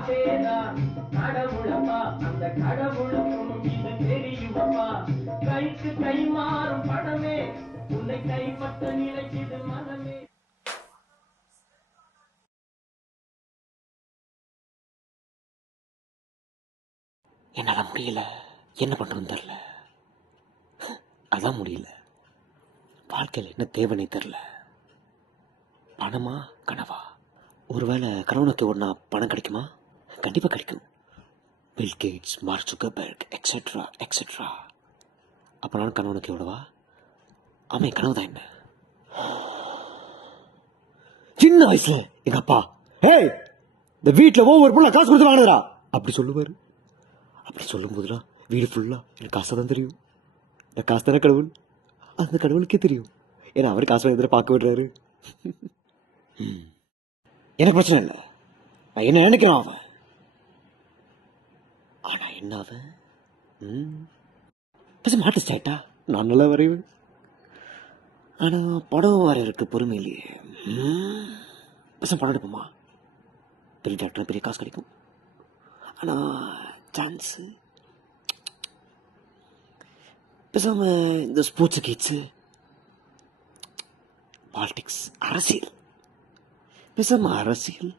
காசேதா கடவுளப்பா, அந்த கடவுளுக்கும் இது தெரியுமப்பா. கைக்கு கை மாறும் படமே, உன்னை கைப்பற்ற நினைக்குது மனமே. என்னால் முடியல, என்ன பண்ணுறதுன்னு தெரில. அதான் முடியல. வாழ்க்கையில் என்ன தேவைன்னே தெரில. பணமா கனவா? ஒருவேளை கனவுனத்தை ஓடினா பணம் கிடைக்குமா? கண்டிப்பாக கிடைக்கும். Bill Gates, Mark Zuckerberg, etcetera etcetera. அப்போ நான் கனவுனத்தை ஓடவா? ஆமாம், கனவு தான். என்ன சின்ன வயசுல எங்க அப்பா, ஏய் இந்த வீட்டில் ஒவ்வொரு பொருளை காசு கொடுத்து வாங்கினதா அப்படி சொல்லுவார். அப்படி சொல்லும் போதுலாம் வீடு ஃபுல்லாக எனக்கு காசு தான் தெரியும். இந்த காசு தானே கடவுள், அந்த கடவுளுக்கே தெரியும். ஏன்னா அவர் காசு வாங்கி பார்க்க விடுறாரு. எனக்கு பிரச்சனை இல்லை, நான் என்ன நினைக்கிறேன் அவன். ஆனா என்ன அவன் பசங்க ஆர்டிஸ்ட் ஆயிட்டா. நான் நல்லா வரைவேன், ஆனா படம் வரையறதுக்கு பொறுமை இல்லையே. பசங்க படம் எடுப்போமா, பெரிய டாக்டர் பெரிய காசு கிடைக்கும். ஆனா சான்ஸு பேசாம இந்த ஸ்போர்ட்ஸ் கிட்ஸு, பாலிடிக்ஸ், அரசியல், பேசாம அரசியல்.